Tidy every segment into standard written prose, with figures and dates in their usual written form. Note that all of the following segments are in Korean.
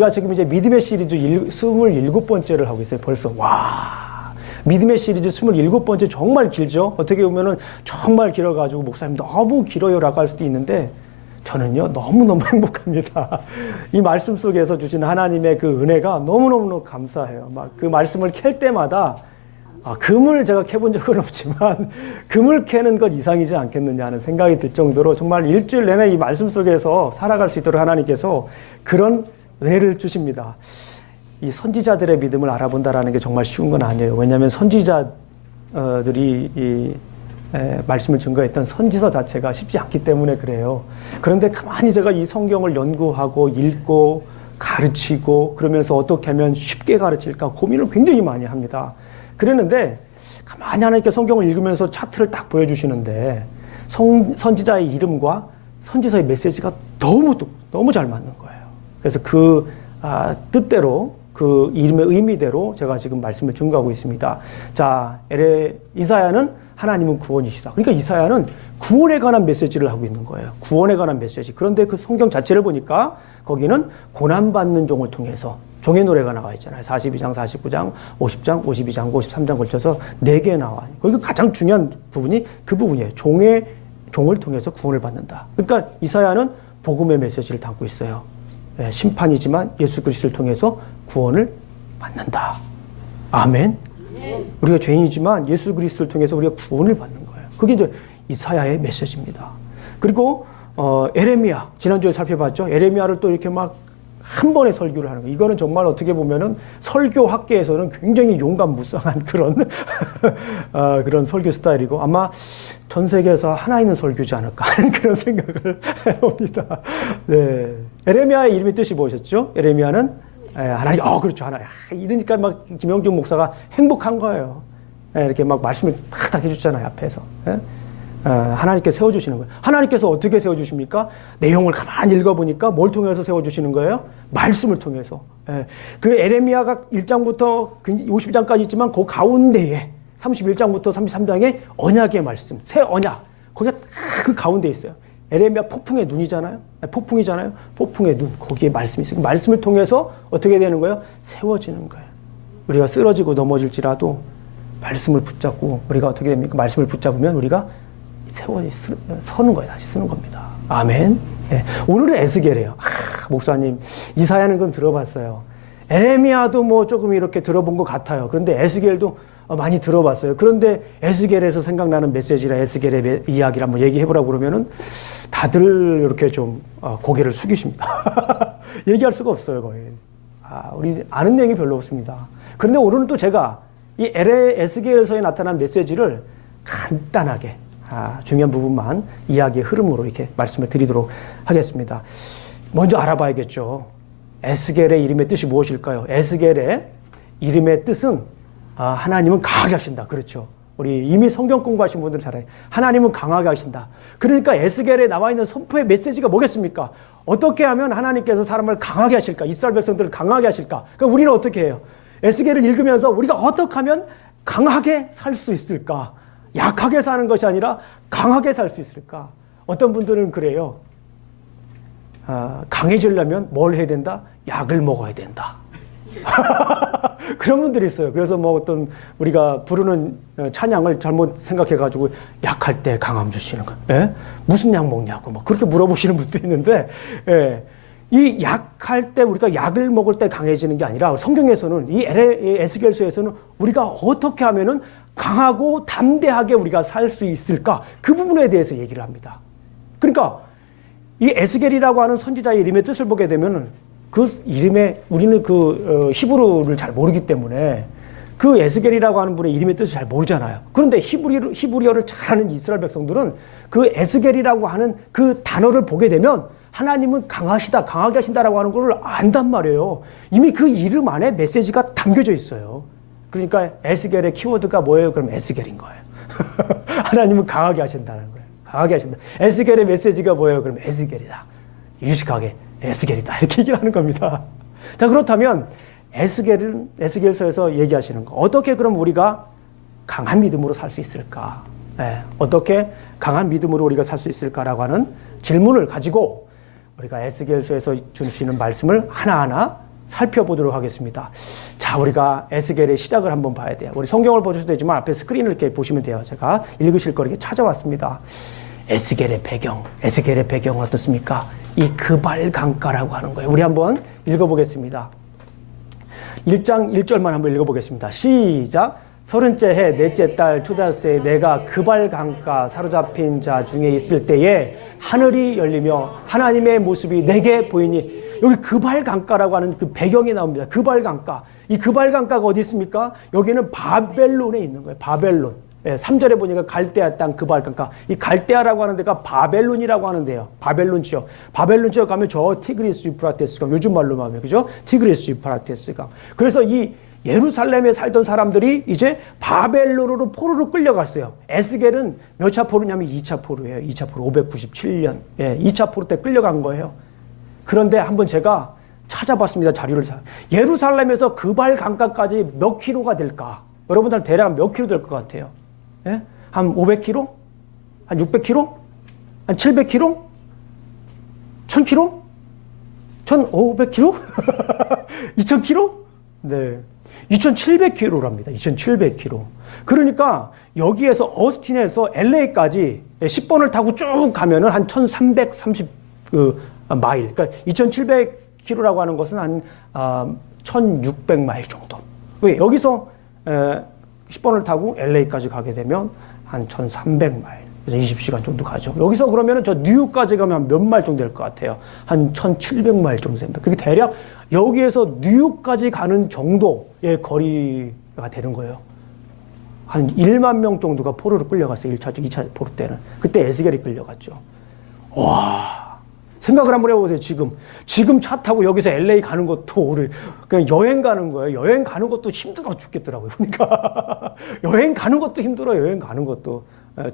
우리가 지금 이제 믿음의 시리즈 27번째를 하고 있어요. 벌써. 와. 믿음의 시리즈 27번째 정말 길죠? 어떻게 보면은 정말 길어가지고 목사님 너무 길어요라고 할 수도 있는데 저는요, 너무너무 행복합니다. 이 말씀 속에서 주신 하나님의 그 은혜가 너무너무 감사해요. 막 그 말씀을 캘 때마다 금을 제가 캐본 적은 없지만 금을 캐는 것 이상이지 않겠느냐 하는 생각이 들 정도로 정말 일주일 내내 이 말씀 속에서 살아갈 수 있도록 하나님께서 그런 은혜를 주십니다. 이 선지자들의 믿음을 알아본다라는 게 정말 쉬운 건 아니에요. 왜냐하면 선지자들이 이 말씀을 증거했던 선지서 자체가 쉽지 않기 때문에 그래요. 그런데 가만히 제가 이 성경을 연구하고 읽고 가르치고 그러면서 어떻게 하면 쉽게 가르칠까 고민을 굉장히 많이 합니다. 그랬는데 가만히 하나님께 성경을 읽으면서 차트를 딱 보여주시는데 선지자의 이름과 선지서의 메시지가 너무 잘 맞는 거예요. 그래서 그 뜻대로 그 이름의 의미대로 제가 지금 말씀을 증거하고 있습니다. 자, 이사야는 하나님은 구원이시다. 그러니까 이사야는 구원에 관한 메시지를 하고 있는 거예요. 구원에 관한 메시지. 그런데 그 성경 자체를 보니까 거기는 고난받는 종을 통해서 종의 노래가 나와 있잖아요. 42장, 49장, 50장, 52장, 53장 걸쳐서 4개 나와요. 거기 가장 중요한 부분이 그 부분이에요. 종을 통해서 구원을 받는다. 그러니까 이사야는 복음의 메시지를 담고 있어요. 심판이지만 예수 그리스도를 통해서 구원을 받는다. 아멘. 우리가 죄인이지만 예수 그리스도를 통해서 우리가 구원을 받는 거예요. 그게 이제 이사야의 메시지입니다. 그리고 에레미야 지난주에 살펴봤죠. 에레미야를 또 이렇게 막 한 번에 설교를 하는 거예요. 이거는 정말 어떻게 보면은 설교 학계에서는 굉장히 용감무쌍한 그런 그런 설교 스타일이고 아마 전 세계에서 하나 있는 설교지 않을까 하는 그런 생각을 해봅니다. 네, 에레미야의 이름의 뜻이 무엇이었죠? 에레미야는 하나님, 그렇죠, 하나님. 이러니까 막 김영중 목사가 행복한 거예요. 이렇게 막 말씀을 탁탁 해주잖아요, 앞에서. 하나님께 세워주시는 거예요. 하나님께서 어떻게 세워주십니까? 내용을 가만히 읽어보니까 뭘 통해서 세워주시는 거예요? 말씀을 통해서. 그 에레미야가 1장부터 50장까지 있지만 그 가운데에 31장부터 33장에 언약의 말씀, 새 언약. 거기가 딱 그 가운데 있어요. 에레미야 폭풍의 눈이잖아요. 폭풍이잖아요. 폭풍의 눈. 거기에 말씀이 있어요. 그 말씀을 통해서 어떻게 되는 거예요? 세워지는 거예요. 우리가 쓰러지고 넘어질지라도 말씀을 붙잡고 우리가 어떻게 됩니까? 말씀을 붙잡으면 우리가 서는 거예요. 다시 쓰는 겁니다. 아멘. 예. 오늘은 에스겔이에요. 목사님, 이사야는 그럼 들어봤어요. 에레미야도 뭐 조금 이렇게 들어본 것 같아요. 그런데 에스겔도 많이 들어봤어요. 그런데 에스겔에서 생각나는 메시지라 에스겔의 이야기를 한번 얘기해보라고 그러면은 다들 이렇게 좀 고개를 숙이십니다. 얘기할 수가 없어요, 거의. 우리 아는 내용이 별로 없습니다. 그런데 오늘은 또 제가 이 에스겔서에 나타난 메시지를 간단하게 중요한 부분만 이야기의 흐름으로 이렇게 말씀을 드리도록 하겠습니다. 먼저 알아봐야겠죠. 에스겔의 이름의 뜻이 무엇일까요? 에스겔의 이름의 뜻은 하나님은 강하게 하신다. 그렇죠. 우리 이미 성경 공부하신 분들은 잘 알아요. 하나님은 강하게 하신다. 그러니까 에스겔에 나와 있는 선포의 메시지가 뭐겠습니까? 어떻게 하면 하나님께서 사람을 강하게 하실까? 이스라엘 백성들을 강하게 하실까? 그러니까 우리는 어떻게 해요? 에스겔을 읽으면서 우리가 어떻게 하면 강하게 살 수 있을까? 약하게 사는 것이 아니라 강하게 살 수 있을까? 어떤 분들은 그래요. 강해지려면 뭘 해야 된다? 약을 먹어야 된다. 그런 분들이 있어요. 그래서 뭐 어떤 우리가 부르는 찬양을 잘못 생각해가지고 약할 때 강함 주시는 거. 예? 무슨 약 먹냐고 뭐 그렇게 물어보시는 분도 있는데, 예. 이 약할 때 우리가 약을 먹을 때 강해지는 게 아니라 성경에서는 이 에스겔서에서는 우리가 어떻게 하면은 강하고 담대하게 우리가 살 수 있을까? 그 부분에 대해서 얘기를 합니다. 그러니까 이 에스겔이라고 하는 선지자의 이름의 뜻을 보게 되면은 그 이름에 우리는 그 히브리어를 잘 모르기 때문에 그 에스겔이라고 하는 분의 이름의 뜻을 잘 모르잖아요. 그런데 히브리어를 잘하는 이스라엘 백성들은 그 에스겔이라고 하는 그 단어를 보게 되면 하나님은 강하시다, 강하게 하신다라고 하는 걸 안단 말이에요. 이미 그 이름 안에 메시지가 담겨져 있어요. 그러니까 에스겔의 키워드가 뭐예요? 그럼 에스겔인 거예요. 하나님은 강하게 하신다는 거예요. 강하게 하신다. 에스겔의 메시지가 뭐예요? 그럼 에스겔이다. 유식하게 에스겔이다. 이렇게 얘기를 하는 겁니다. 자, 그렇다면 에스겔서에서 얘기하시는 거. 어떻게 그럼 우리가 강한 믿음으로 살 수 있을까? 어떻게 강한 믿음으로 우리가 살 수 있을까라고 하는 질문을 가지고 우리가 에스겔서에서 주시는 말씀을 하나하나 살펴보도록 하겠습니다. 자, 우리가 에스겔의 시작을 한번 봐야 돼요. 우리 성경을 보셔도 되지만 앞에 스크린을 이렇게 보시면 돼요. 제가 읽으실 거 이렇게 찾아왔습니다. 에스겔의 배경은 어떻습니까? 이 그발 강가라고 하는 거예요. 우리 한번 읽어보겠습니다. 1장 1절만 한번 읽어보겠습니다. 시작. 30째 해 넷째 달 투다스에 내가 그발 강가 사로잡힌 자 중에 있을 때에 하늘이 열리며 하나님의 모습이 내게 보이니, 여기 그발 강가라고 하는 그 배경이 나옵니다. 그발 강가. 이 그발 강가가 어디 있습니까? 여기는 바벨론에 있는 거예요. 바벨론. 3절에 보니까 갈대아 땅 그발 강가. 이 갈대아라고 하는 데가 바벨론이라고 하는데요. 바벨론 지역. 바벨론 지역 가면 저 티그리스 유프라테스강, 요즘 말로 하면, 그죠? 티그리스 유프라테스강. 그래서 이 예루살렘에 살던 사람들이 이제 바벨론으로 포로로 끌려갔어요. 에스겔은 몇 차 포로냐면 2차 포로예요. 2차 포로 597년. 2차 포로 때 끌려간 거예요. 그런데 한번 제가 찾아봤습니다. 자료를. 예루살렘에서 그발 강가까지 몇 킬로가 될까? 여러분들 대략 몇 킬로 될 것 같아요? 한 500킬로? 한 600킬로? 한 700킬로? 1000킬로? 1500킬로? 2000킬로? 네. 2700km랍니다. 2700km. 그러니까 여기에서 어스틴에서 LA까지 10번을 타고 쭉 가면은 한 1330 마일. 그러니까 2700km라고 하는 것은 한 1600마일 정도. 여기서 10번을 타고 LA까지 가게 되면 한 1300마일. 그래서 20시간 정도 가죠. 여기서 그러면은 저 뉴욕까지 가면 몇 마일 정도 될 것 같아요? 한 1700마일 정도 됩니다. 그게 대략 여기에서 뉴욕까지 가는 정도의 거리가 되는 거예요. 한 1만 명 정도가 포로로 끌려갔어요. 1차, 2차 포로 때는. 그때 에스겔이 끌려갔죠. 와, 생각을 한번 해보세요. 지금 차 타고 여기서 LA 가는 것도 우리 그냥 여행 가는 거예요. 여행 가는 것도 힘들어 죽겠더라고요. 그러니까 여행 가는 것도 힘들어요. 여행 가는 것도.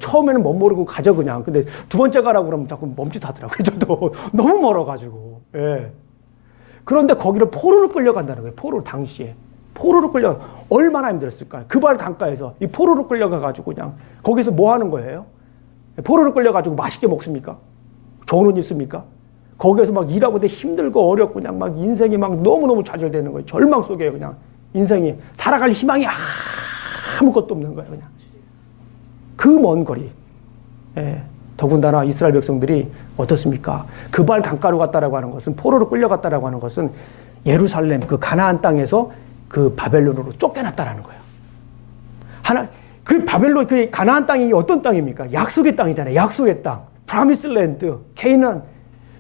처음에는 못 모르고 가죠 그냥. 근데 두 번째 가라고 그러면 자꾸 멈칫하더라고요. 저도 너무 멀어가지고. 예. 그런데 거기를 포로로 끌려간다는 거예요. 포로 당시에. 포로로 끌려 얼마나 힘들었을까요? 그발 강가에서 이 포로로 끌려가가지고 그냥 거기서 뭐 하는 거예요? 포로로 끌려가지고 맛있게 먹습니까? 좋은 옷 입습니까? 거기에서 막 일하고 되게 힘들고 어렵고 그냥 막 인생이 막 너무너무 좌절되는 거예요. 절망 속에 그냥 인생이 살아갈 희망이 아무것도 없는 거예요. 그냥. 그 먼 거리. 예. 더군다나 이스라엘 백성들이 어떻습니까? 그발 강가로 갔다라고 하는 것은, 포로로 끌려갔다라고 하는 것은 예루살렘 그 가나안 땅에서 그 바벨론으로 쫓겨났다라는 거예요. 그 바벨론, 그 가나안 땅이 어떤 땅입니까? 약속의 땅이잖아요. 약속의 땅. 프라미스랜드, 케이난.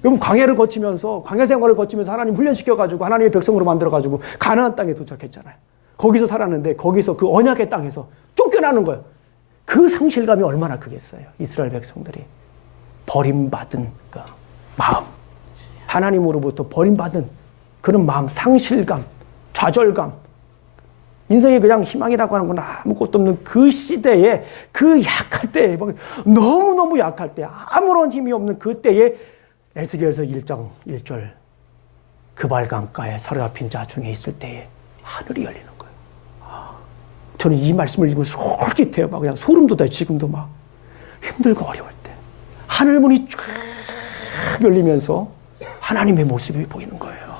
그럼 광야를 거치면서, 광야 생활을 거치면서 하나님 훈련시켜가지고 하나님의 백성으로 만들어가지고 가나안 땅에 도착했잖아요. 거기서 살았는데 거기서 그 언약의 땅에서 쫓겨나는 거예요. 그 상실감이 얼마나 크겠어요. 이스라엘 백성들이. 버림받은 그 마음. 하나님으로부터 버림받은 그런 마음, 상실감, 좌절감. 인생이 그냥 희망이라고 하는 건 아무것도 없는 그 시대에, 그 약할 때, 너무너무 약할 때, 아무런 힘이 없는 그 때에 에스겔서 1장 1절 그발 강가에 사로잡힌 자 중에 있을 때에 하늘이 열리는 거예요. 저는 이 말씀을 읽으면서 솔깃해요. 막 그냥 소름 돋아요. 지금도 막 힘들고 어려울 때 하늘문이 쫙 열리면서 하나님의 모습이 보이는 거예요.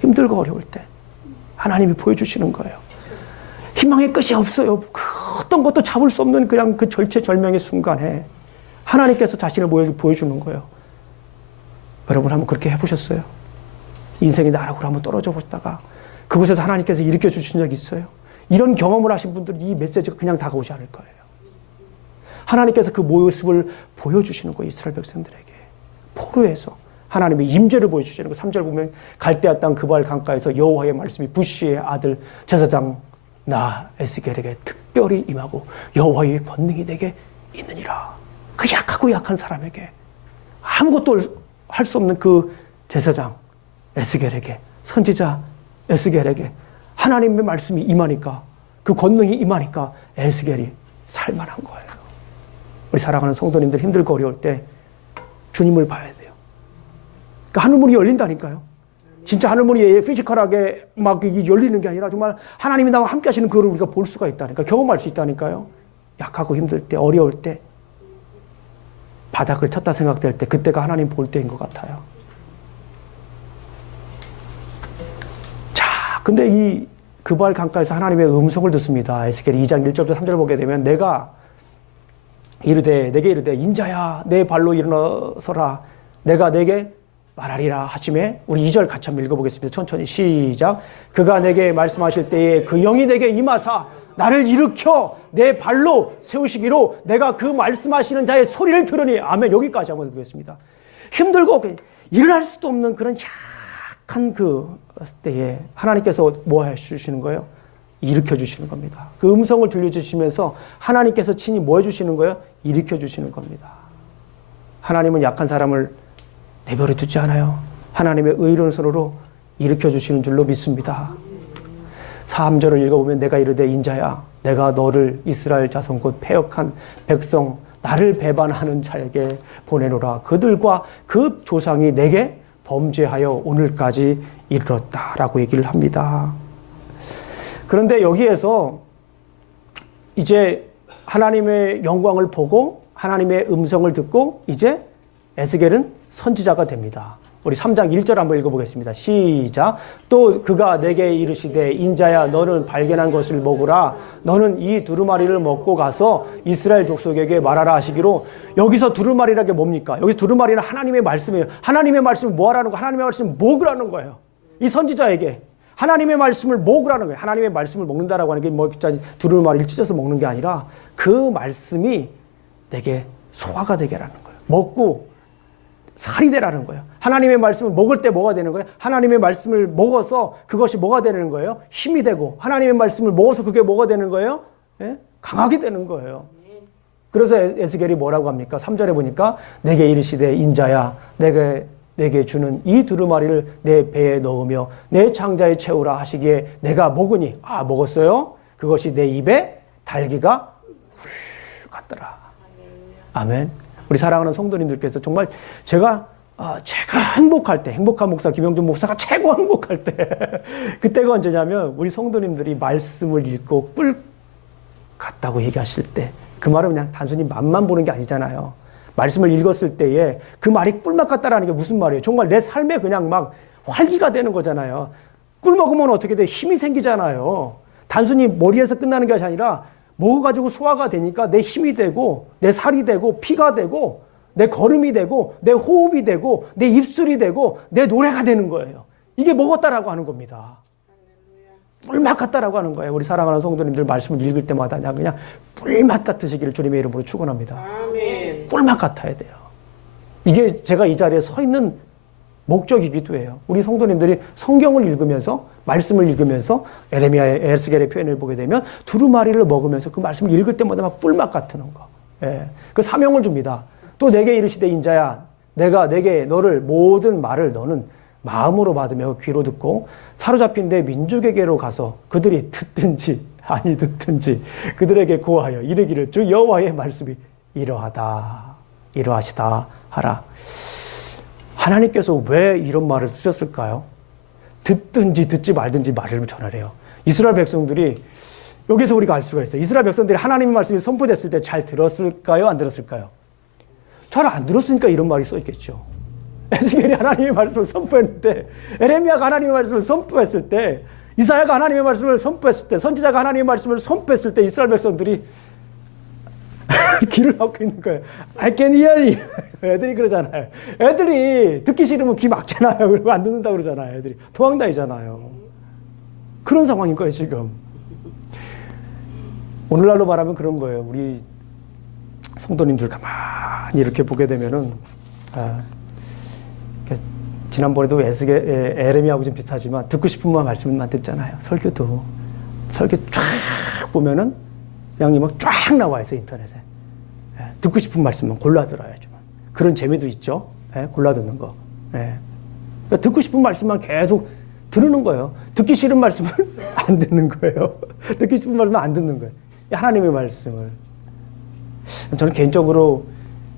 힘들고 어려울 때 하나님이 보여주시는 거예요. 희망의 끝이 없어요. 그 어떤 것도 잡을 수 없는 그냥 그 절체절명의 순간에 하나님께서 자신을 보여주는 거예요. 여러분 한번 그렇게 해보셨어요? 인생이 나락으로 한번 떨어져 보시다가 그곳에서 하나님께서 일으켜 주신 적 있어요? 이런 경험을 하신 분들은 이 메시지가 그냥 다가오지 않을 거예요. 하나님께서 그 모습을 보여주시는 거예요. 이스라엘 백성들에게. 포로에서 하나님의 임재를 보여주시는 거예요. 3절 보면 갈대아 땅 그발 강가에서 여호와의 말씀이 부시의 아들 제사장 나 에스겔에게 특별히 임하고 여호와의 권능이 내게 있느니라. 그 약하고 약한 사람에게 아무것도 할 수 없는 그 제사장 에스겔에게, 선지자 에스겔에게 하나님의 말씀이 임하니까, 그 권능이 임하니까 에스겔이 살만한 거예요. 우리 사랑하는 성도님들 힘들고 어려울 때 주님을 봐야 돼요. 그러니까 하늘문이 열린다니까요. 진짜 하늘문이 피지컬하게 막 열리는 게 아니라 정말 하나님이 나와 함께 하시는 그걸 우리가 볼 수가 있다니까, 경험할 수 있다니까요. 약하고 힘들 때, 어려울 때, 바닥을 쳤다 생각될 때, 그때가 하나님 볼 때인 것 같아요. 근데 이 그발 강가에서 하나님의 음성을 듣습니다. 에스겔 2장 1절부터 3절 보게 되면 내게 이르되 인자야 내 발로 일어서라 내가 내게 말하리라 하심에 우리 2절 같이 한번 읽어보겠습니다. 천천히 시작. 그가 내게 말씀하실 때에 그 영이 내게 임하사 나를 일으켜 내 발로 세우시기로 내가 그 말씀하시는 자의 소리를 들으니 아멘. 여기까지 한번 보겠습니다. 힘들고 일어날 수도 없는 그런 약한 그 때에 하나님께서 뭐 해주시는 거예요? 일으켜 주시는 겁니다. 그 음성을 들려주시면서 하나님께서 친히 뭐 해주시는 거예요? 일으켜 주시는 겁니다. 하나님은 약한 사람을 내버려 두지 않아요. 하나님의 의로운 손으로 일으켜 주시는 줄로 믿습니다. 3절을 읽어보면 내가 이르되 인자야 내가 너를 이스라엘 자손 곧 패역한 백성 나를 배반하는 자에게 보내노라. 그들과 그 조상이 내게 범죄하여 오늘까지 이르렀다라고 얘기를 합니다. 그런데 여기에서 이제 하나님의 영광을 보고 하나님의 음성을 듣고 이제 에스겔은 선지자가 됩니다. 우리 3장 1절 한번 읽어보겠습니다. 시작. 또 그가 내게 이르시되 인자야 너는 발견한 것을 먹으라. 너는 이 두루마리를 먹고 가서 이스라엘 족속에게 말하라 하시기로. 여기서 두루마리라는 게 뭡니까? 여기 두루마리는 하나님의 말씀이에요. 하나님의 말씀을 뭐 하라는 거예요? 하나님의 말씀을 먹으라는 거예요. 이 선지자에게 하나님의 말씀을 먹으라는 거예요. 하나님의 말씀을 먹는다라고 하는 게 뭐 두루마리를 찢어서 먹는 게 아니라 그 말씀이 내게 소화가 되게 하라는 거예요. 먹고 살이 되라는 거예요. 하나님의 말씀을 먹을 때 뭐가 되는 거예요? 하나님의 말씀을 먹어서 그것이 뭐가 되는 거예요? 힘이 되고 하나님의 말씀을 먹어서 그게 뭐가 되는 거예요? 예? 강하게 되는 거예요. 그래서 에스겔이 뭐라고 합니까? 3절에 보니까 내게 이르시되 인자야 내게 주는 이 두루마리를 내 배에 넣으며 내 창자에 채우라 하시기에 내가 먹으니 먹었어요? 그것이 내 입에 달기가 갔더라. 아멘. 우리 사랑하는 성도님들께서 정말 제가 행복할 때, 행복한 목사 김영준 목사가 최고 행복할 때 그때가 언제냐면 우리 성도님들이 말씀을 읽고 꿀 같다고 얘기하실 때 그 말은 그냥 단순히 맛만 보는 게 아니잖아요. 말씀을 읽었을 때에 그 말이 꿀맛 같다라는 게 무슨 말이에요? 정말 내 삶에 그냥 막 활기가 되는 거잖아요. 꿀 먹으면 어떻게 돼? 힘이 생기잖아요. 단순히 머리에서 끝나는 게 아니라 먹어가지고 소화가 되니까 내 힘이 되고 내 살이 되고 피가 되고 내 걸음이 되고 내 호흡이 되고 내 입술이 되고 내 노래가 되는 거예요. 이게 먹었다라고 하는 겁니다. 꿀맛 같다라고 하는 거예요. 우리 사랑하는 성도님들 말씀을 읽을 때마다 그냥 꿀맛 같으시기를 주님의 이름으로 축원합니다. 아멘. 꿀맛 같아야 돼요. 이게 제가 이 자리에 서 있는 목적이기도 해요. 우리 성도님들이 성경을 읽으면서 말씀을 읽으면서 에레미야의 에스겔의 표현을 보게 되면 두루마리를 먹으면서 그 말씀을 읽을 때마다 막 꿀맛 같은 거. 예. 그 사명을 줍니다. 또 내게 이르시되 인자야 내가 내게 너를 모든 말을 너는 마음으로 받으며 귀로 듣고 사로잡힌 내 민족에게로 가서 그들이 듣든지 아니 듣든지 그들에게 고하여 이르기를 주 여호와의 말씀이 이러하시다 하라. 하나님께서 왜 이런 말을 쓰셨을까요? 듣든지 듣지 말든지 말을 전하래요. 이스라엘 백성들이 여기서 우리가 알 수가 있어요. 이스라엘 백성들이 하나님의 말씀이 선포됐을 때 잘 들었을까요? 안 들었을까요? 잘 안 들었으니까 이런 말이 써 있겠죠. 에스겔이 하나님의 말씀을 선포했는데 에레미야가 하나님의 말씀을 선포했을 때 이사야가 하나님의 말씀을 선포했을 때 선지자가 하나님의 말씀을 선포했을 때 이스라엘 백성들이 귀를 막고 있는 거예요. I can hear you. 애들이 그러잖아요. 애들이 듣기 싫으면 귀 막잖아요. 그리고 안 듣는다고 그러잖아요. 애들이 토항다이잖아요. 그런 상황인 거예요 지금. 오늘날로 말하면 그런 거예요. 우리 성도님들 가만히 이렇게 보게 되면은 지난번에도 에레미야하고 좀 비슷하지만 듣고 싶은 말씀만 듣잖아요. 설교 쫙 보면은 양이 막 쫙 나와 있어요 인터넷에. 듣고 싶은 말씀만 골라 들어야죠. 그런 재미도 있죠. 골라 듣는 거. 그러니까 듣고 싶은 말씀만 계속 들으는 거예요. 듣기 싫은 말씀을 안 듣는 거예요. 듣기 싶은 말씀을 안 듣는 거예요. 하나님의 말씀을. 저는 개인적으로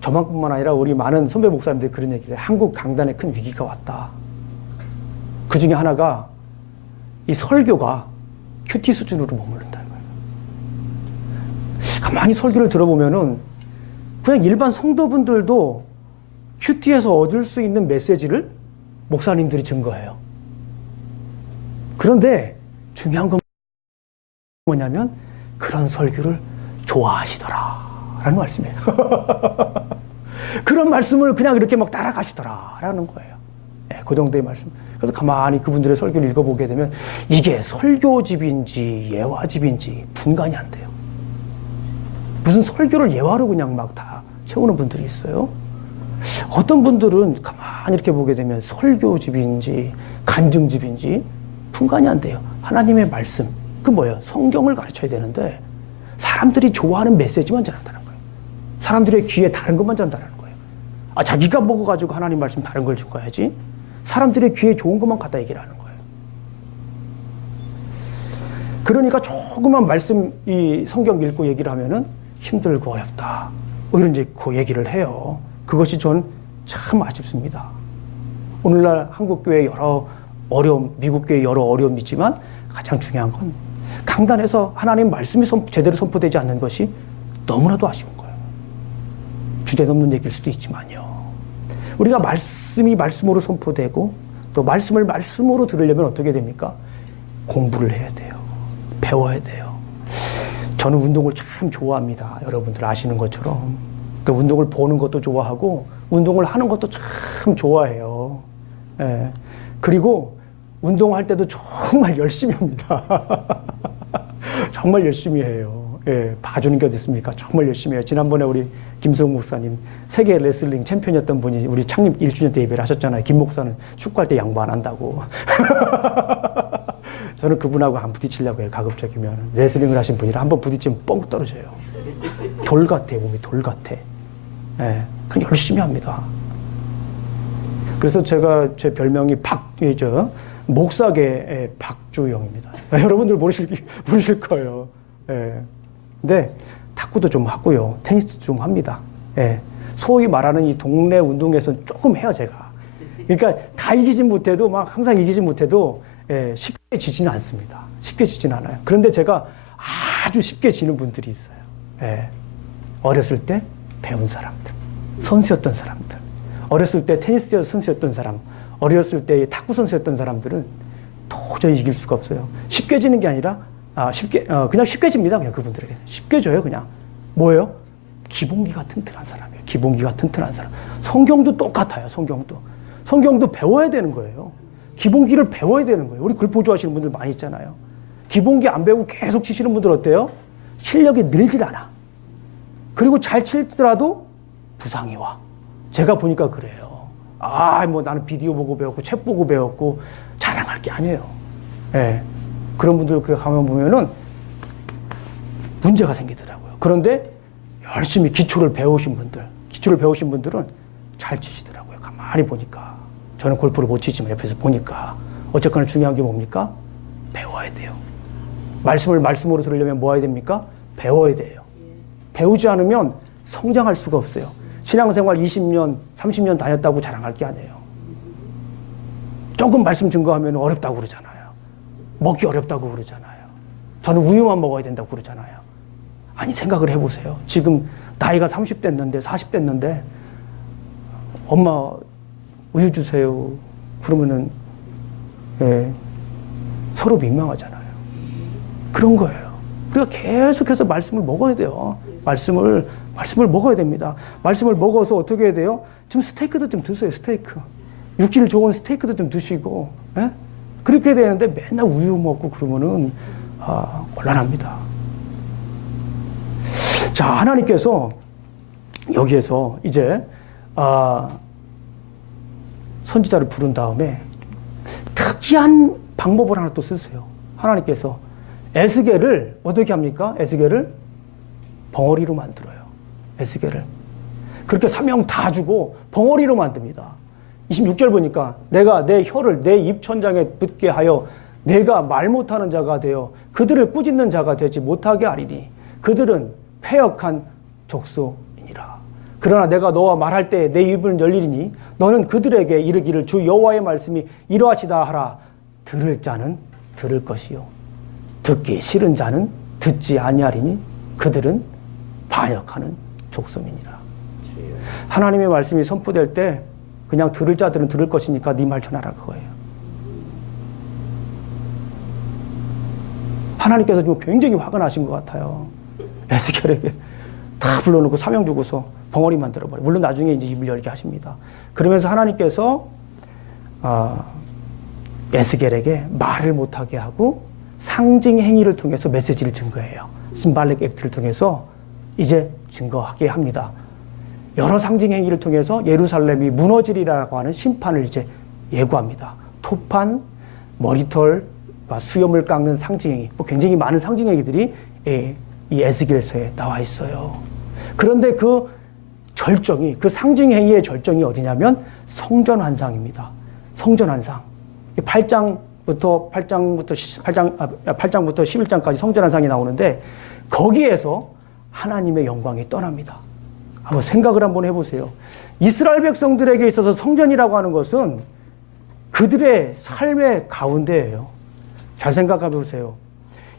저만뿐만 아니라 우리 많은 선배 목사님들이 그런 얘기를 해요. 한국 강단에 큰 위기가 왔다. 그 중에 하나가 이 설교가 큐티 수준으로 머무른다는 거예요. 가만히 설교를 들어보면은 그냥 일반 성도분들도 큐티에서 얻을 수 있는 메시지를 목사님들이 증거해요. 그런데 중요한 건 뭐냐면 그런 설교를 좋아하시더라라는 말씀이에요. 그런 말씀을 그냥 이렇게 막 따라가시더라라는 거예요. 네, 그 정도의 말씀. 그래서 가만히 그분들의 설교를 읽어보게 되면 이게 설교집인지 예화집인지 분간이 안 돼요. 무슨 설교를 예화로 그냥 막 다 채우는 분들이 있어요. 어떤 분들은 가만히 이렇게 보게 되면 설교집인지 간증집인지 분간이 안 돼요. 하나님의 말씀, 그 뭐예요? 성경을 가르쳐야 되는데 사람들이 좋아하는 메시지만 전한다는 거예요. 사람들의 귀에 다른 것만 전한다는 거예요. 아, 자기가 먹어가지고 하나님 말씀 다른 걸 전가야지. 사람들의 귀에 좋은 것만 갖다 얘기를 하는 거예요. 그러니까 조그만 말씀, 이 성경 읽고 얘기를 하면은 힘들고 어렵다. 뭐 이런 이제 그 얘기를 해요. 그것이 전 참 아쉽습니다. 오늘날 한국교회 여러 어려움, 미국교회 여러 어려움이 있지만 가장 중요한 건 강단에서 하나님 말씀이 제대로 선포되지 않는 것이 너무나도 아쉬운 거예요. 주제넘는 얘기일 수도 있지만요. 우리가 말씀이 말씀으로 선포되고 또 말씀을 말씀으로 들으려면 어떻게 됩니까? 공부를 해야 돼요. 배워야 돼요. 저는 운동을 참 좋아합니다. 여러분들 아시는 것처럼. 그 운동을 보는 것도 좋아하고 운동을 하는 것도 참 좋아해요. 예. 그리고 운동할 때도 정말 열심히 합니다. 정말 열심히 해요. 예. 봐주는 게 어디 있습니까? 정말 열심히 해요. 지난번에 우리 김성욱 목사님 세계 레슬링 챔피언이었던 분이 우리 창립 1주년 때 예배를 하셨잖아요. 김 목사는 축구할 때 양보 안 한다고. 저는 그분하고 안 부딪히려고 해요. 가급적이면. 레슬링을 하신 분이라 한번 부딪히면 뻥 떨어져요. 돌 같아, 몸이 돌 같아. 예, 그냥 열심히 합니다. 그래서 제 별명이 목사계의 박주영입니다. 여러분들 모르실 거예요. 예. 근데 탁구도 좀 하고요. 테니스도 좀 합니다. 예. 소위 말하는 이 동네 운동에서는 조금 해요, 제가. 그러니까 다 이기진 못해도 막 항상 이기진 못해도 예, 쉽게 지지는 않습니다. 쉽게 지지는 않아요. 그런데 제가 아주 쉽게 지는 분들이 있어요. 예. 어렸을 때 배운 사람들, 선수였던 사람들, 어렸을 때 테니스 선수였던 사람, 어렸을 때 탁구 선수였던 사람들은 도저히 이길 수가 없어요. 쉽게 지는 게 아니라 그냥 쉽게 집니다. 그냥 그분들에게 쉽게 져요. 그냥 뭐예요? 기본기가 튼튼한 사람이에요. 기본기가 튼튼한 사람. 성경도 똑같아요. 성경도 배워야 되는 거예요. 기본기를 배워야 되는 거예요. 우리 글포조 하시는 분들 많이 있잖아요. 기본기 안 배우고 계속 치시는 분들 어때요? 실력이 늘질 않아. 그리고 잘 치더라도 부상이 와. 제가 보니까 그래요. 뭐 나는 비디오 보고 배웠고 책 보고 배웠고 자랑할 게 아니에요. 예. 그런 분들 그 가면 보면은 문제가 생기더라고요. 그런데 열심히 기초를 배우신 분들은 잘 치시더라고요. 가만히 보니까. 저는 골프를 못 치지만 옆에서 보니까. 어쨌거나 중요한 게 뭡니까? 배워야 돼요. 말씀을 말씀으로 들으려면 뭐 해야 됩니까? 배워야 돼요. 배우지 않으면 성장할 수가 없어요. 신앙생활 20년, 30년 다녔다고 자랑할 게 아니에요. 조금 말씀 증거하면 어렵다고 그러잖아요. 먹기 어렵다고 그러잖아요. 저는 우유만 먹어야 된다고 그러잖아요. 아니, 생각을 해보세요. 지금 나이가 30 됐는데, 40 됐는데, 엄마 우유 주세요. 그러면은, 예, 서로 민망하잖아요. 그런 거예요. 우리가 계속해서 말씀을 먹어야 돼요. 말씀을 먹어야 됩니다. 말씀을 먹어서 어떻게 해야 돼요? 좀 스테이크도 좀 드세요, 스테이크. 육질 좋은 스테이크도 좀 드시고, 예? 그렇게 되는데 맨날 우유 먹고 그러면은, 곤란합니다. 자, 하나님께서 여기에서 이제, 선지자를 부른 다음에 특이한 방법을 하나 또 쓰세요. 하나님께서 에스겔을 어떻게 합니까? 에스겔을 벙어리로 만들어요. 에스겔을. 그렇게 사명 다 주고 벙어리로 만듭니다. 26절 보니까 내가 내 혀를 내 입천장에 붙게 하여 내가 말 못하는 자가 되어 그들을 꾸짖는 자가 되지 못하게 하리니 그들은 패역한 족속이니라. 그러나 내가 너와 말할 때 내 입을 열리리니 너는 그들에게 이르기를 주 여호와의 말씀이 이러하시다 하라. 들을 자는 들을 것이요 듣기 싫은 자는 듣지 아니하리니 그들은 반역하는 족속이니라. 하나님의 말씀이 선포될 때 그냥 들을 자들은 들을 것이니까 네 말 전하라 그거예요. 하나님께서 좀 굉장히 화가 나신 것 같아요. 에스겔에게 다 불러놓고 사명 주고서 벙어리 만들어버려요. 물론 나중에 이제 입을 열게 하십니다. 그러면서 하나님께서 에스겔에게 말을 못하게 하고 상징 행위를 통해서 메시지를 증거해요. 심발릭 액트를 통해서 이제 증거하게 합니다. 여러 상징 행위를 통해서 예루살렘이 무너지리라고 하는 심판을 이제 예고합니다. 토판, 머리털과 수염을 깎는 상징 행위, 굉장히 많은 상징 행위들이 이 에스겔서에 나와 있어요. 그런데 그 절정이, 그 상징 행위의 절정이 어디냐면 성전 환상입니다. 성전 환상. 8장부터 11장까지 성전 환상이 나오는데 거기에서 하나님의 영광이 떠납니다. 한번 생각을 한번 해보세요. 이스라엘 백성들에게 있어서 성전이라고 하는 것은 그들의 삶의 가운데예요. 잘 생각해 보세요.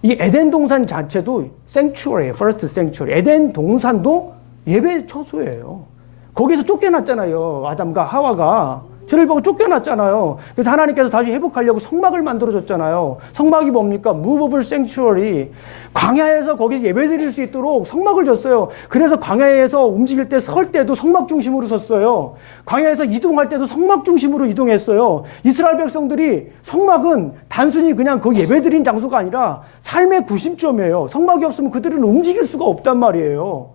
이 에덴 동산 자체도 sanctuary예요. first sanctuary. 에덴 동산도 예배 처소예요. 거기서 쫓겨났잖아요. 아담과 하와가. 죄를 보고 쫓겨났잖아요. 그래서 하나님께서 다시 회복하려고 성막을 만들어줬잖아요. 성막이 뭡니까? movable sanctuary. 광야에서 거기서 예배드릴 수 있도록 성막을 줬어요. 그래서 광야에서 움직일 때 설 때도 성막 중심으로 섰어요. 광야에서 이동할 때도 성막 중심으로 이동했어요. 이스라엘 백성들이 성막은 단순히 그냥 그 예배드린 장소가 아니라 삶의 구심점이에요. 성막이 없으면 그들은 움직일 수가 없단 말이에요.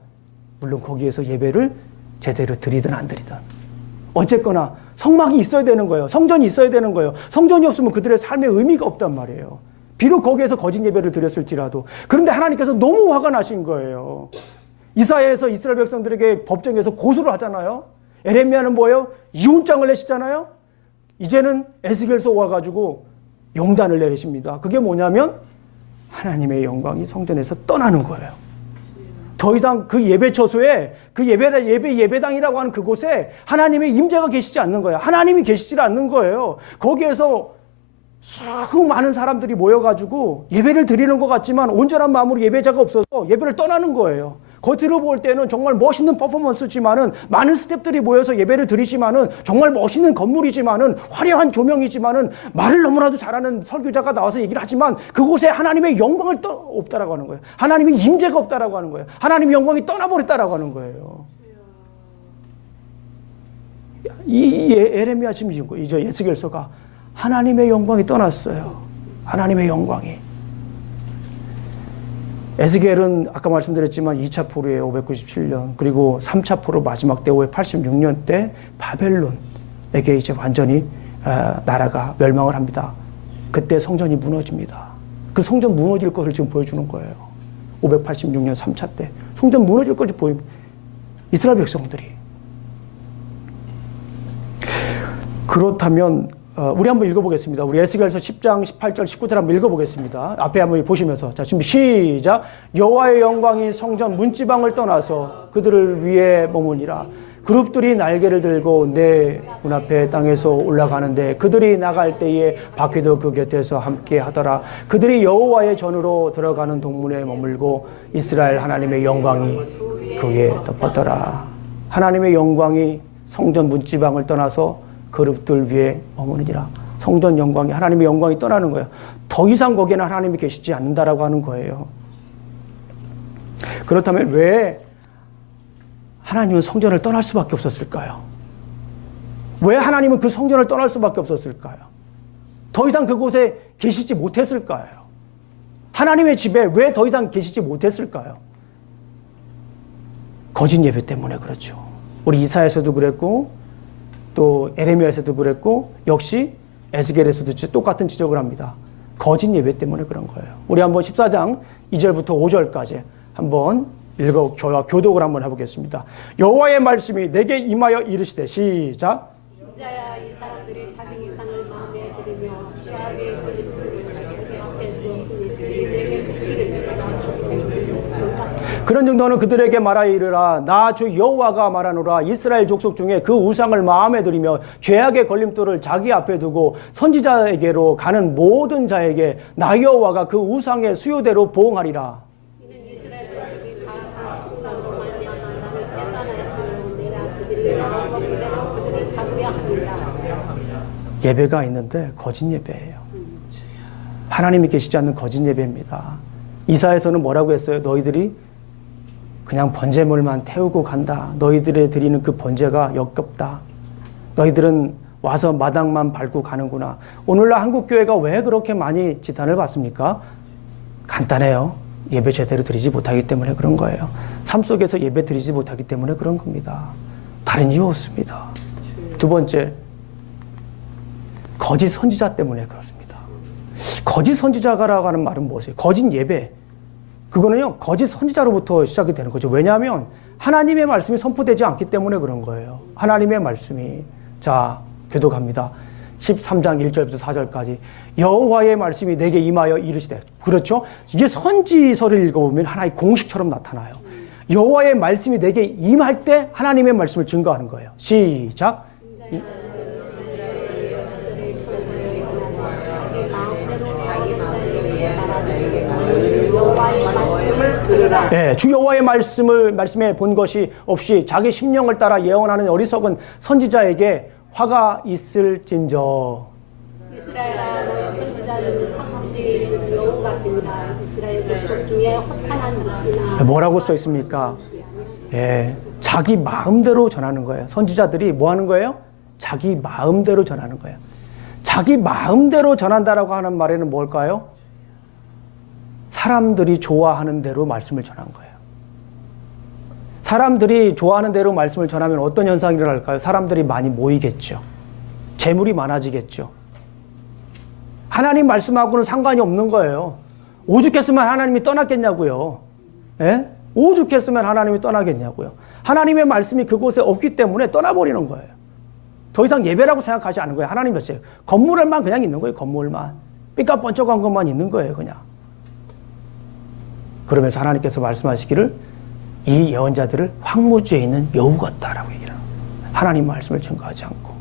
물론 거기에서 예배를 제대로 드리든 안 드리든. 어쨌거나 성막이 있어야 되는 거예요. 성전이 있어야 되는 거예요. 성전이 없으면 그들의 삶에 의미가 없단 말이에요. 비록 거기에서 거짓 예배를 드렸을지라도. 그런데 하나님께서 너무 화가 나신 거예요. 이사야에서 이스라엘 백성들에게 법정에서 고소를 하잖아요. 에레미야는 뭐예요? 이혼장을 내시잖아요. 이제는 에스겔서 와가지고 용단을 내리십니다. 그게 뭐냐면 하나님의 영광이 성전에서 떠나는 거예요. 더 이상 그 예배 처소에 그 예배당이라고 하는 그곳에 하나님의 임재가 계시지 않는 거예요. 하나님이 계시지 않는 거예요. 거기에서 수많은 많은 사람들이 모여가지고 예배를 드리는 것 같지만 온전한 마음으로 예배자가 없어서 예배를 떠나는 거예요. 겉으로 볼 때는 정말 멋있는 퍼포먼스지만은 많은 스태프들이 모여서 예배를 드리지만은 정말 멋있는 건물이지만은 화려한 조명이지만은 말을 너무나도 잘하는 설교자가 나와서 얘기를 하지만 그곳에 하나님의 영광을 없다라고 하는 거예요. 하나님의 임재가 없다라고 하는 거예요. 하나님의 영광이 떠나버렸다라고 하는 거예요. 이 에레미야 지금 이제 에스겔서가 하나님의 영광이 떠났어요. 하나님의 영광이. 에스겔은 아까 말씀드렸지만 2차 포로예요. 597년. 그리고 3차 포로 마지막 때 586년 때 바벨론에게 이제 완전히 나라가 멸망을 합니다. 그때 성전이 무너집니다. 그 성전 무너질 것을 지금 보여주는 거예요. 586년 3차 때 성전 무너질 것을 보입니다. 이스라엘 백성들이. 그렇다면 우리 한번 읽어보겠습니다. 우리 에스겔서 10장 18절 19절 한번 읽어보겠습니다. 앞에 한번 보시면서 자 준비 시작. 여호와의 영광이 성전 문지방을 떠나서 그들을 위해 머무니라. 그룹들이 날개를 들고 내 눈앞에 땅에서 올라가는데 그들이 나갈 때에 바퀴도 그 곁에서 함께 하더라. 그들이 여호와의 전으로 들어가는 동문에 머물고 이스라엘 하나님의 영광이 그 위에 덮었더라. 하나님의 영광이 성전 문지방을 떠나서 그룹들 위에 머무르니라. 성전 영광이, 하나님의 영광이 떠나는 거예요. 더 이상 거기에는 하나님이 계시지 않는다라고 하는 거예요. 그렇다면 왜 하나님은 성전을 떠날 수밖에 없었을까요? 왜 하나님은 그 성전을 떠날 수밖에 없었을까요? 더 이상 그곳에 계시지 못했을까요? 하나님의 집에 왜 더 이상 계시지 못했을까요? 거짓 예배 때문에 그렇죠. 우리 이사야에서도 그랬고 또 에레미야에서도 그랬고 역시 에스겔에서도 똑같은 지적을 합니다. 거짓 예배 때문에 그런 거예요. 우리 한번 14장 2절부터 5절까지 한번 교독을 한번 해보겠습니다. 여호와의 말씀이 내게 임하여 이르시되 시작. 인자야 이 사람들이 자기 이상을 마음에 들이며 죄악의 걸림돌을 자기 앞에 두었으니 그들이 내게 묻기를 내가 주기를 그런 정도는 그들에게 말하여 이르라. 나 주 여호와가 말하노라. 이스라엘 족속 중에 그 우상을 마음에 들이며 죄악의 걸림돌을 자기 앞에 두고 선지자에게로 가는 모든 자에게 나 여호와가 그 우상의 수요대로 보응하리라. 이는 이스라엘 족속이 다 우상으로 말미암아 나를 폐단하였으니 내가 그들이 나온 것 그대로 그들을 잡으려 하리라. 예배가 있는데 거짓 예배예요. 하나님이 계시지 않는 거짓 예배입니다. 이사야서는 뭐라고 했어요? 너희들이 그냥 번제물만 태우고 간다. 너희들의 드리는 그 번제가 역겹다. 너희들은 와서 마당만 밟고 가는구나. 오늘날 한국교회가 왜 그렇게 많이 지탄을 받습니까? 간단해요. 예배 제대로 드리지 못하기 때문에 그런 거예요. 삶 속에서 예배 드리지 못하기 때문에 그런 겁니다. 다른 이유 없습니다. 두 번째, 거짓 선지자 때문에 그렇습니다. 거짓 선지자라고 하는 말은 무엇이에요? 거짓 예배. 그거는요, 거짓 선지자로부터 시작이 되는 거죠. 왜냐하면 하나님의 말씀이 선포되지 않기 때문에 그런 거예요. 하나님의 말씀이. 자, 교독합니다. 13장 1절부터 4절까지. 여호와의 말씀이 내게 임하여 이르시되. 그렇죠? 이게 선지서를 읽어보면 하나의 공식처럼 나타나요. 여호와의 말씀이 내게 임할 때 하나님의 말씀을 증거하는 거예요. 시작. 네, 주 여호와의 말씀에 본 것이 없이 자기 심령을 따라 예언하는 어리석은 선지자에게 화가 있을진저. 이스라엘아, 너의 선지자는 황무지에 있는 여우 같으니라. 이스라엘 족속 중에 허탄한 묵시나. 뭐라고 써 있습니까? 예, 자기 마음대로 전하는 거예요. 선지자들이 뭐 하는 거예요? 자기 마음대로 전하는 거예요. 자기 마음대로 전한다라고 하는 말에는 뭘까요? 사람들이 좋아하는 대로 말씀을 전한 거예요. 사람들이 좋아하는 대로 말씀을 전하면 어떤 현상이 일어날까요? 사람들이 많이 모이겠죠. 재물이 많아지겠죠. 하나님 말씀하고는 상관이 없는 거예요. 오죽했으면 하나님이 떠났겠냐고요. 예? 오죽했으면 하나님이 떠나겠냐고요. 하나님의 말씀이 그곳에 없기 때문에 떠나버리는 거예요. 더 이상 예배라고 생각하지 않은 거예요. 하나님 자체. 건물만 그냥 있는 거예요. 건물만. 삐까뻔쩍한 것만 있는 거예요. 그냥. 그러면서 하나님께서 말씀하시기를 이 예언자들을 황무지에 있는 여우 같다라고 얘기를 합니다. 하나님 말씀을 증거하지 않고.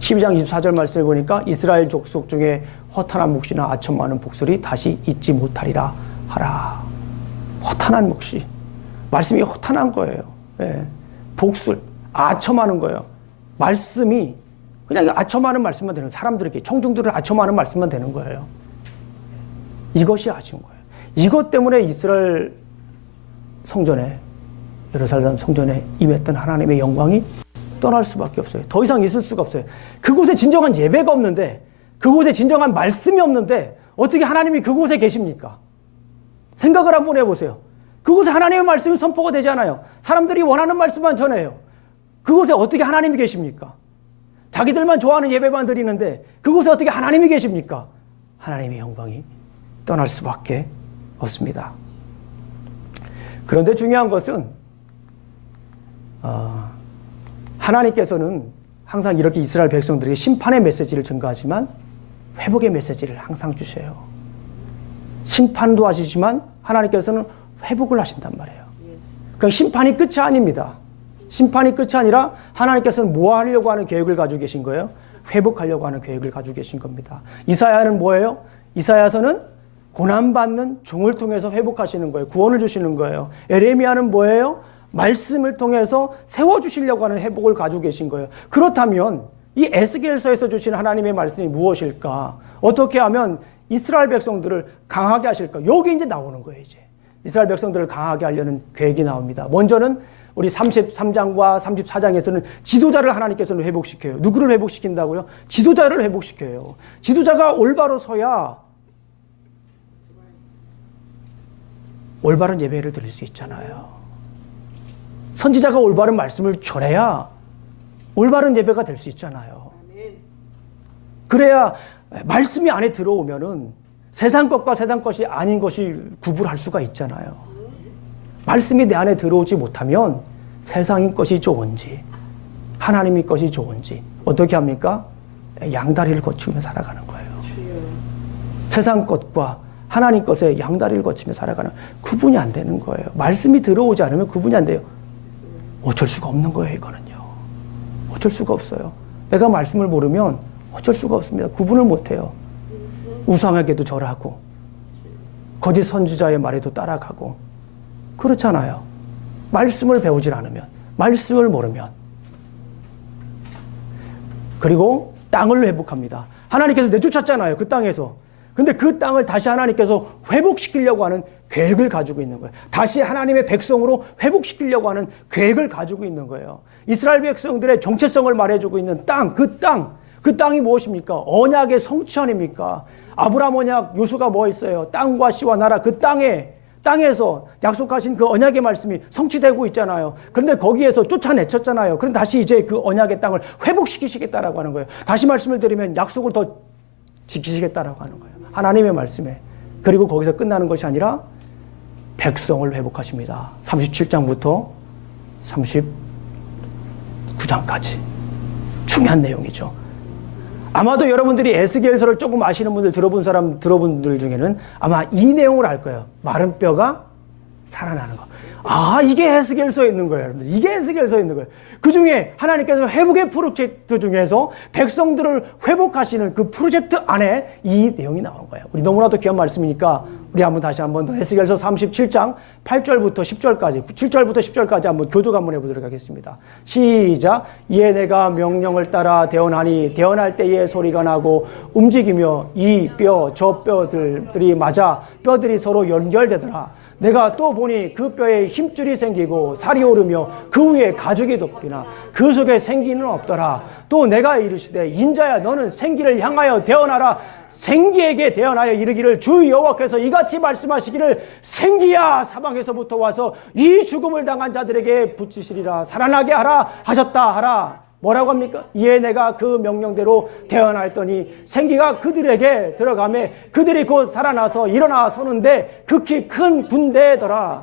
12장 24절 말씀을 보니까 이스라엘 족속 중에 허탄한 묵시나 아첨 많은 복술이 다시 잊지 못하리라 하라. 허탄한 묵시. 말씀이 허탄한 거예요. 예. 복술, 아첨하는 거예요. 말씀이 그냥 아첨하는 말씀만 되는 거예요. 사람들에게 청중들을 아첨하는 말씀만 되는 거예요. 이것이 아쉬운 거예요. 이것 때문에 이스라엘 성전에, 예루살렘 성전에 임했던 하나님의 영광이 떠날 수밖에 없어요. 더 이상 있을 수가 없어요. 그곳에 진정한 예배가 없는데, 그곳에 진정한 말씀이 없는데 어떻게 하나님이 그곳에 계십니까? 생각을 한번 해보세요. 그곳에 하나님의 말씀이 선포가 되지 않아요. 사람들이 원하는 말씀만 전해요. 그곳에 어떻게 하나님이 계십니까? 자기들만 좋아하는 예배만 드리는데 그곳에 어떻게 하나님이 계십니까? 하나님의 영광이 떠날 수밖에 없습니다. 그런데 중요한 것은 하나님께서는 항상 이렇게 이스라엘 백성들에게 심판의 메시지를 전가하지만 회복의 메시지를 항상 주셔요. 심판도 하시지만 하나님께서는 회복을 하신단 말이에요. 그러니까 심판이 끝이 아닙니다. 심판이 끝이 아니라 하나님께서는 뭐 하려고 하는 계획을 가지고 계신 거예요? 회복하려고 하는 계획을 가지고 계신 겁니다. 이사야는 뭐예요? 이사야서는 고난받는 종을 통해서 회복하시는 거예요. 구원을 주시는 거예요. 에레미야는 뭐예요? 말씀을 통해서 세워주시려고 하는 회복을 가지고 계신 거예요. 그렇다면 이 에스겔서에서 주신 하나님의 말씀이 무엇일까? 어떻게 하면 이스라엘 백성들을 강하게 하실까? 여기 이제 나오는 거예요. 이제 이스라엘 백성들을 강하게 하려는 계획이 나옵니다. 먼저는 우리 33장과 34장에서는 지도자를 하나님께서는 회복시켜요. 누구를 회복시킨다고요? 지도자를 회복시켜요. 지도자가 올바로 서야 올바른 예배를 드릴 수 있잖아요. 선지자가 올바른 말씀을 전해야 올바른 예배가 될 수 있잖아요. 그래야 말씀이 안에 들어오면은 세상 것과 세상 것이 아닌 것이 구분할 수가 있잖아요. 말씀이 내 안에 들어오지 못하면 세상인 것이 좋은지 하나님의 것이 좋은지 어떻게 합니까? 양다리를 거치며 살아가는 거예요. 세상 것과 하나님 것에 양다리를 거치며 살아가는 구분이 안 되는 거예요. 말씀이 들어오지 않으면 구분이 안 돼요. 어쩔 수가 없는 거예요. 이거는요. 어쩔 수가 없어요. 내가 말씀을 모르면 어쩔 수가 없습니다. 구분을 못해요. 우상에게도 절하고 거짓 선지자의 말에도 따라가고 그렇잖아요. 말씀을 배우질 않으면, 말씀을 모르면. 그리고 땅을 회복합니다. 하나님께서 내쫓았잖아요. 그 땅에서. 근데 그 땅을 다시 하나님께서 회복시키려고 하는 계획을 가지고 있는 거예요. 다시 하나님의 백성으로 회복시키려고 하는 계획을 가지고 있는 거예요. 이스라엘 백성들의 정체성을 말해주고 있는 땅, 그 땅이 무엇입니까? 언약의 성취 아닙니까? 아브라함 언약 요소가 뭐 있어요? 땅과 씨와 나라, 그 땅에서 약속하신 그 언약의 말씀이 성취되고 있잖아요. 그런데 거기에서 쫓아내쳤잖아요. 그럼 다시 이제 그 언약의 땅을 회복시키시겠다라고 하는 거예요. 다시 말씀을 드리면 약속을 더 지키시겠다라고 하는 거예요. 하나님의 말씀에. 그리고 거기서 끝나는 것이 아니라 백성을 회복하십니다. 37장부터 39장까지. 중요한 내용이죠. 아마도 여러분들이 에스겔서를 조금 아시는 분들, 들어본 분들 중에는 아마 이 내용을 알 거예요. 마른 뼈가 살아나는 거. 아, 이게 에스겔서에 있는 거예요, 여러분들. 이게 에스겔서에 있는 거예요. 그 중에 하나님께서 회복의 프로젝트 중에서 백성들을 회복하시는 그 프로젝트 안에 이 내용이 나온 거예요. 우리 너무나도 귀한 말씀이니까 우리 다시 한번 더 에스겔서 37장 8절부터 10절까지, 7절부터 10절까지 한번 교독 한번 해보도록 하겠습니다. 시작. 이에 내가 명령을 따라 대언하니 대언할 때에 소리가 나고 움직이며 이 뼈 저 뼈들이 맞아 뼈들이 서로 연결되더라. 내가 또 보니 그 뼈에 힘줄이 생기고 살이 오르며 그 위에 가죽이 덮이나 그 속에 생기는 없더라. 또 내가 이르시되 인자야 너는 생기를 향하여 대언하라. 생기에게 대언하여 이르기를 주 여호와께서 이같이 말씀하시기를 생기야 사방에서부터 와서 이 죽음을 당한 자들에게 붙이시리라. 살아나게 하라 하셨다 하라. 뭐라고 합니까? 이에 내가 그 명령대로 대언하였더니 생기가 그들에게 들어가매 그들이 곧 살아나서 일어나 서는데 극히 큰 군대더라.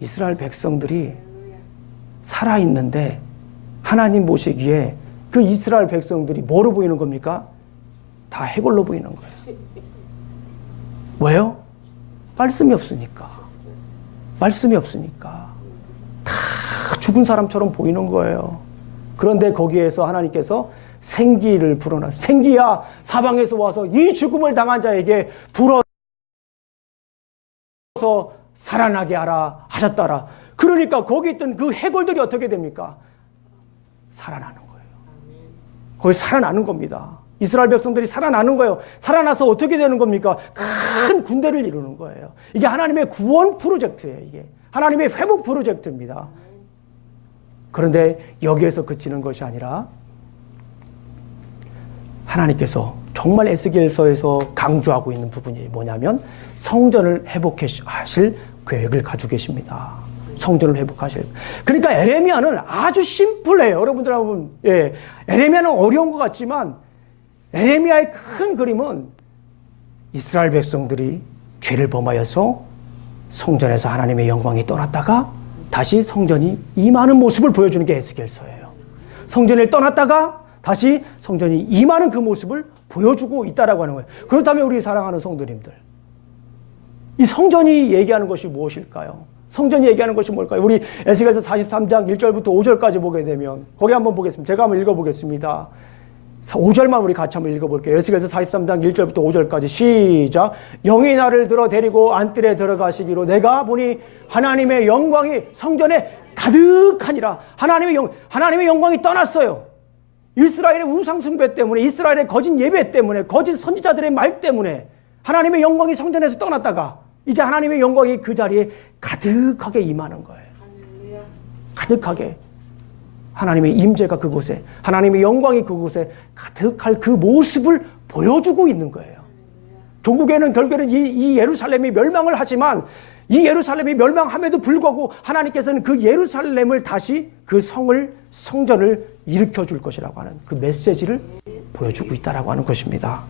이스라엘 백성들이 살아있는데 하나님 보시기에 그 이스라엘 백성들이 뭐로 보이는 겁니까? 다 해골로 보이는 거예요. 왜요? 말씀이 없으니까. 말씀이 없으니까. 다 죽은 사람처럼 보이는 거예요. 그런데 거기에서 하나님께서 생기를 불어넣어. 생기야 사방에서 와서 이 죽음을 당한 자에게 불어서 살아나게 하라 하셨더라. 그러니까 거기 있던 그 해골들이 어떻게 됩니까? 살아나는 거예요. 거기 살아나는 겁니다. 이스라엘 백성들이 살아나는 거예요. 살아나서 어떻게 되는 겁니까? 큰 군대를 이루는 거예요. 이게 하나님의 구원 프로젝트예요. 이게 하나님의 회복 프로젝트입니다. 그런데 여기에서 그치는 것이 아니라 하나님께서 정말 에스겔서에서 강조하고 있는 부분이 뭐냐면 성전을 회복하실 계획을 가지고 계십니다. 성전을 회복하실. 그러니까 에레미야는 아주 심플해요. 여러분들하고 에레미야는 어려운 것 같지만 에레미야의 큰 그림은 이스라엘 백성들이 죄를 범하여서 성전에서 하나님의 영광이 떠났다가 다시 성전이 임하는 모습을 보여주는 게 에스겔서예요. 성전을 떠났다가 다시 성전이 임하는 그 모습을 보여주고 있다라고 하는 거예요. 그렇다면 우리 사랑하는 성도님들, 이 성전이 얘기하는 것이 무엇일까요? 성전이 얘기하는 것이 뭘까요? 우리 에스겔서 43장 1절부터 5절까지 보게 되면 거기 한번 보겠습니다. 제가 한번 읽어보겠습니다. 5절만 우리 같이 한번 읽어볼게요. 에스겔서 43장 1절부터 5절까지 시작. 영이 나를 들어 데리고 안뜰에 들어가시기로 내가 보니 하나님의 영광이 성전에 가득하니라. 하나님의 영광이 떠났어요. 이스라엘의 우상 숭배 때문에, 이스라엘의 거짓 예배 때문에, 거짓 선지자들의 말 때문에 하나님의 영광이 성전에서 떠났다가 이제 하나님의 영광이 그 자리에 가득하게 임하는 거예요. 가득하게. 하나님의 임재가 그곳에, 하나님의 영광이 그곳에 가득할 그 모습을 보여주고 있는 거예요. 종국에는 결국에는 이 예루살렘이 멸망을 하지만 이 예루살렘이 멸망함에도 불구하고 하나님께서는 그 예루살렘을 다시 그 성전을 일으켜 줄 것이라고 하는 그 메시지를 보여주고 있다라고 하는 것입니다.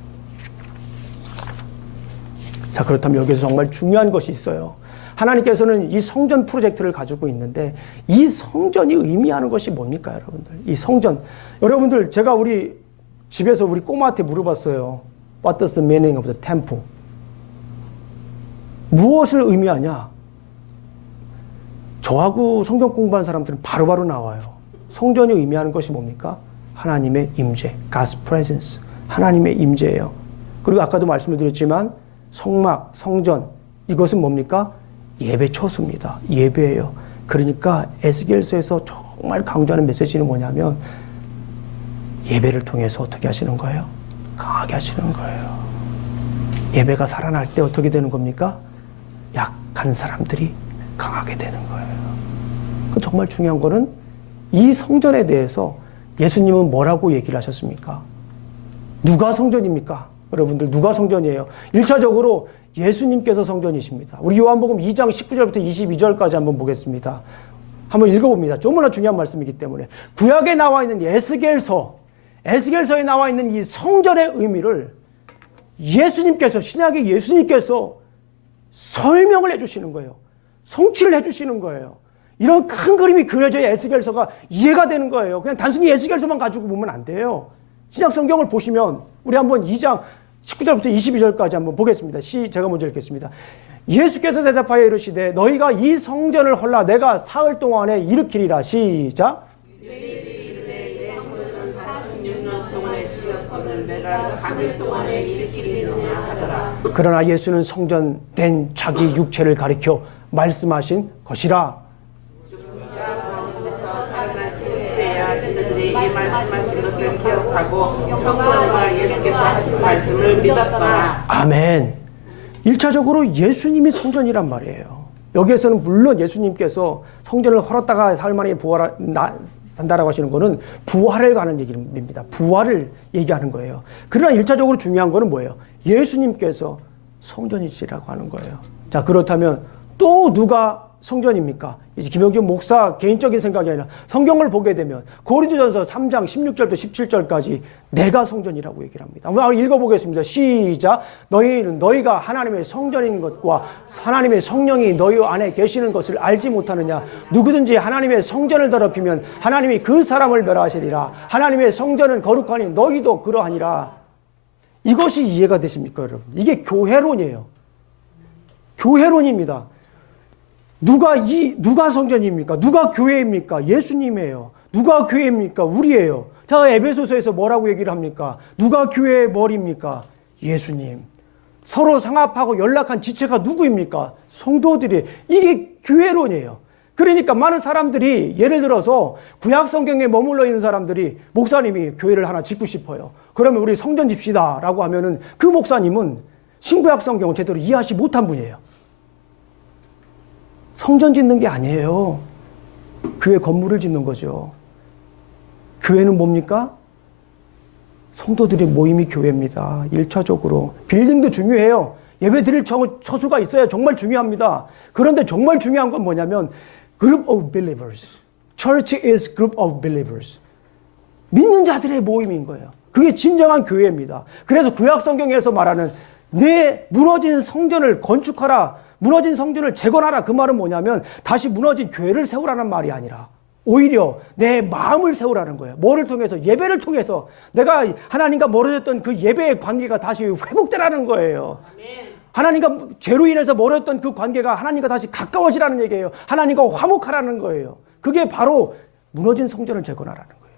자, 그렇다면 여기서 정말 중요한 것이 있어요. 하나님께서는 이 성전 프로젝트를 가지고 있는데 이 성전이 의미하는 것이 뭡니까, 여러분들? 이 성전. 여러분들, 제가 우리 집에서 우리 꼬마한테 물어봤어요. What does the meaning of the temple? 무엇을 의미하냐? 저하고 성경 공부한 사람들은 바로바로 나와요. 성전이 의미하는 것이 뭡니까? 하나님의 임재, God's presence. 하나님의 임재예요. 그리고 아까도 말씀을 드렸지만 성막, 성전, 이것은 뭡니까? 예배 처소입니다. 예배예요. 그러니까 에스겔서에서 정말 강조하는 메시지는 뭐냐면 예배를 통해서 어떻게 하시는 거예요? 강하게 하시는 거예요. 예배가 살아날 때 어떻게 되는 겁니까? 약한 사람들이 강하게 되는 거예요. 정말 중요한 거는 이 성전에 대해서 예수님은 뭐라고 얘기를 하셨습니까? 누가 성전입니까? 여러분들 누가 성전이에요? 1차적으로 예수님께서 성전이십니다. 우리 요한복음 2장 19절부터 22절까지 한번 보겠습니다. 한번 읽어봅니다. 너무나 중요한 말씀이기 때문에. 구약에 나와 있는 에스겔서에 나와 있는 이 성전의 의미를 예수님께서, 신약의 예수님께서 설명을 해주시는 거예요. 성취를 해주시는 거예요. 이런 큰 그림이 그려져야 에스겔서가 이해가 되는 거예요. 그냥 단순히 에스겔서만 가지고 보면 안 돼요. 신약 성경을 보시면 우리 한번 2장 19절부터 22절까지 한번 보겠습니다. 제가 먼저 읽겠습니다. 예수께서 대답하여 이르시되 너희가 이 성전을 헐라 내가 사흘 동안에 일으키리라. 시작. 이르되 성전은 46년 동안에 지었거늘 내가 3일 동안에 일으키리라 하더라. 그러나 예수는 성전된 자기 육체를 가리켜 말씀하신 것이라. 이 말씀하신 것을 기억하고 성령과 예수께서 하신 말씀을 믿었더라. 아멘. 1차적으로 예수님이 성전이란 말이에요. 여기에서는 물론 예수님께서 성전을 헐었다가 사흘 만에 산다라고 하시는 거는 부활을 가는 얘기입니다. 부활을 얘기하는 거예요. 그러나 1차적으로 중요한 거는 뭐예요? 예수님께서 성전이시라고 하는 거예요. 자, 그렇다면 또 누가 성전입니까? 이제 김영준 목사 개인적인 생각이 아니라 성경을 보게 되면 고린도전서 3장 16절부터 17절까지 내가 성전이라고 얘기를 합니다. 한번 읽어보겠습니다. 시작. 너희가 하나님의 성전인 것과 하나님의 성령이 너희 안에 계시는 것을 알지 못하느냐? 누구든지 하나님의 성전을 더럽히면 하나님이 그 사람을 멸하시리라. 하나님의 성전은 거룩하니 너희도 그러하니라. 이것이 이해가 되십니까, 여러분? 이게 교회론이에요. 교회론입니다. 누가 성전입니까? 누가 교회입니까? 예수님이에요. 누가 교회입니까? 우리예요. 자, 에베소서에서 뭐라고 얘기를 합니까? 누가 교회의 머리입니까? 예수님. 서로 상합하고 연락한 지체가 누구입니까? 성도들이. 이게 교회론이에요. 그러니까 많은 사람들이 예를 들어서 구약 성경에 머물러 있는 사람들이 목사님이 교회를 하나 짓고 싶어요. 그러면 우리 성전 집시다 라고 하면은 그 목사님은 신구약 성경을 제대로 이해하지 못한 분이에요. 성전 짓는 게 아니에요. 교회 건물을 짓는 거죠. 교회는 뭡니까? 성도들의 모임이 교회입니다. 1차적으로. 빌딩도 중요해요. 예배 드릴 처소가 있어야 정말 중요합니다. 그런데 정말 중요한 건 뭐냐면 group of believers. Church is group of believers. 믿는 자들의 모임인 거예요. 그게 진정한 교회입니다. 그래서 구약 성경에서 말하는 내 무너진 성전을 건축하라. 무너진 성전을 재건하라. 그 말은 뭐냐면 다시 무너진 교회를 세우라는 말이 아니라 오히려 내 마음을 세우라는 거예요. 뭐를 통해서? 예배를 통해서 내가 하나님과 멀어졌던 그 예배의 관계가 다시 회복되라는 거예요. 하나님과 죄로 인해서 멀어졌던 그 관계가 하나님과 다시 가까워지라는 얘기예요. 하나님과 화목하라는 거예요. 그게 바로 무너진 성전을 재건하라는 거예요.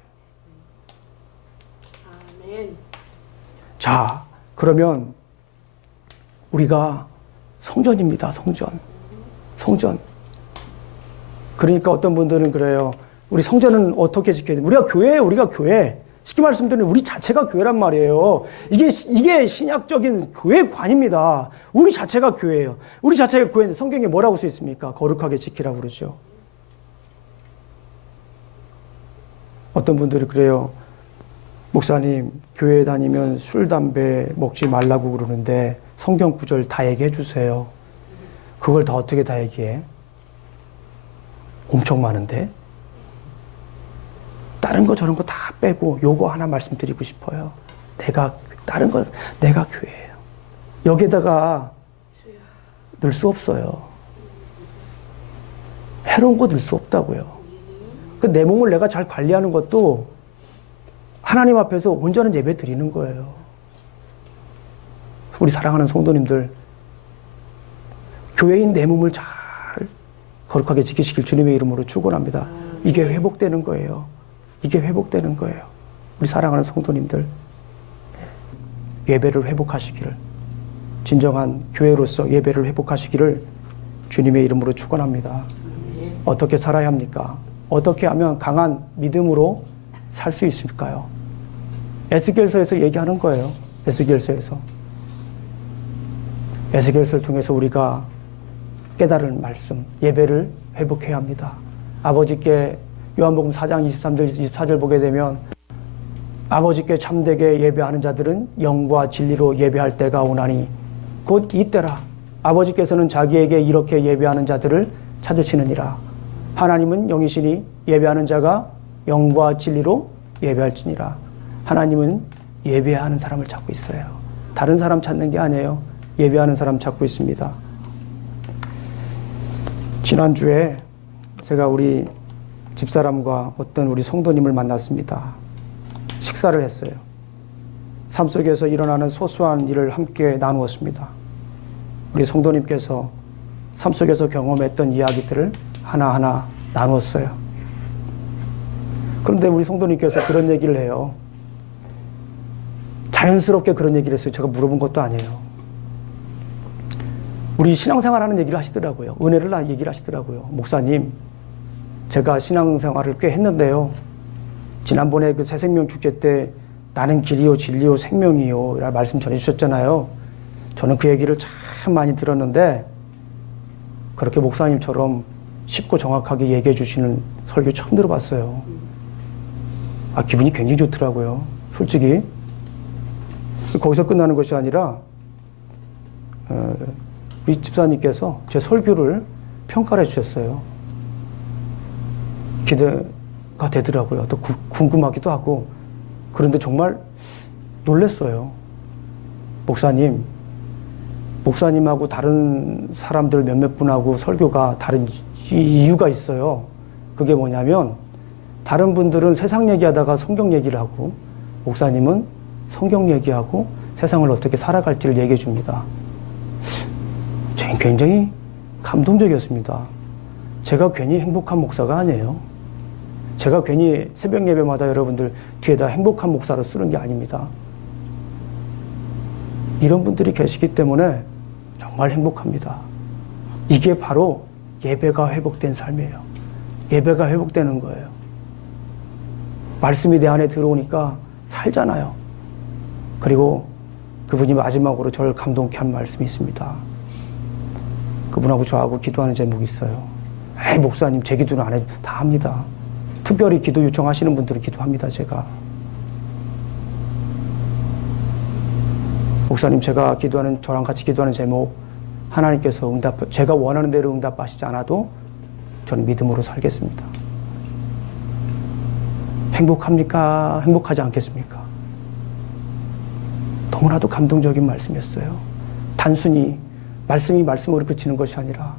아멘. 자, 그러면 우리가 성전입니다. 성전. 그러니까 어떤 분들은 그래요. 우리 성전은 어떻게 지켜야 돼? 우리가 교회예요. 우리가 교회. 쉽게 말씀드리면 우리 자체가 교회란 말이에요. 이게 신약적인 교회관입니다. 우리 자체가 교회예요. 우리 자체가 교회인데 성경에 뭐라고 써 있습니까? 거룩하게 지키라고 그러죠. 어떤 분들이 그래요. 목사님, 교회 다니면 술, 담배 먹지 말라고 그러는데 성경 구절 다 얘기해 주세요. 그걸 다 어떻게 다 얘기해? 엄청 많은데? 다른 거 저런 거 다 빼고 요거 하나 말씀드리고 싶어요. 다른 거 내가 교회예요. 여기에다가 넣을 수 없어요. 해로운 거 넣을 수 없다고요. 내 몸을 내가 잘 관리하는 것도 하나님 앞에서 온전한 예배 드리는 거예요. 우리 사랑하는 성도님들, 교회인 내 몸을 잘 거룩하게 지키시길 주님의 이름으로 축원합니다. 이게 회복되는 거예요. 이게 회복되는 거예요. 우리 사랑하는 성도님들, 예배를 회복하시기를, 진정한 교회로서 예배를 회복하시기를 주님의 이름으로 축원합니다. 어떻게 살아야 합니까? 어떻게 하면 강한 믿음으로 살 수 있을까요? 에스겔서에서 얘기하는 거예요. 에스겔서에서. 에스겔서를 통해서 우리가 깨달은 말씀, 예배를 회복해야 합니다. 아버지께 요한복음 4장 23절 24절 보게 되면 아버지께 참되게 예배하는 자들은 영과 진리로 예배할 때가 오나니 곧 이때라. 아버지께서는 자기에게 이렇게 예배하는 자들을 찾으시느니라. 하나님은 영이시니 예배하는 자가 영과 진리로 예배할지니라. 하나님은 예배하는 사람을 찾고 있어요. 다른 사람 찾는 게 아니에요. 예배하는 사람 찾고 있습니다. 지난주에 제가 우리 집사람과 어떤 우리 성도님을 만났습니다. 식사를 했어요. 삶 속에서 일어나는 소소한 일을 함께 나누었습니다. 우리 성도님께서 삶 속에서 경험했던 이야기들을 하나하나 나누었어요. 그런데 우리 성도님께서 그런 얘기를 해요. 자연스럽게 그런 얘기를 했어요. 제가 물어본 것도 아니에요. 우리 신앙생활 하는 얘기를 하시더라고요. 은혜를 얘기를 하시더라고요. 목사님, 제가 신앙생활을 꽤 했는데요. 지난번에 그 새생명 축제 때 나는 길이요 진리요 생명이요 라는 말씀 전해주셨잖아요. 저는 그 얘기를 참 많이 들었는데 그렇게 목사님처럼 쉽고 정확하게 얘기해 주시는 설교 처음 들어봤어요. 기분이 굉장히 좋더라고요. 솔직히. 거기서 끝나는 것이 아니라 우리 집사님께서 제 설교를 평가를 해주셨어요. 기대가 되더라고요. 또 궁금하기도 하고. 그런데 정말 놀랐어요. 목사님하고 다른 사람들 몇몇 분하고 설교가 다른 이유가 있어요. 그게 뭐냐면 다른 분들은 세상 얘기하다가 성경 얘기를 하고 목사님은 성경 얘기하고 세상을 어떻게 살아갈지를 얘기해 줍니다. 저는 굉장히 감동적이었습니다. 제가 괜히 행복한 목사가 아니에요. 제가 괜히 새벽 예배마다 여러분들 뒤에다 행복한 목사로 쓰는 게 아닙니다. 이런 분들이 계시기 때문에 정말 행복합니다. 이게 바로 예배가 회복된 삶이에요. 예배가 회복되는 거예요. 말씀이 내 안에 들어오니까 살잖아요. 그리고 그분이 마지막으로 저를 감동케 한 말씀이 있습니다. 그분하고 저하고 기도하는 제목이 있어요. 목사님 제 기도는 안 해도 다 합니다. 특별히 기도 요청하시는 분들은 기도합니다. 제가. 목사님 제가 기도하는 저랑 같이 기도하는 제목 하나님께서 제가 원하는 대로 응답하시지 않아도 저는 믿음으로 살겠습니다. 행복합니까? 행복하지 않겠습니까? 너무나도 감동적인 말씀이었어요. 단순히 말씀이 말씀으로 그치는 것이 아니라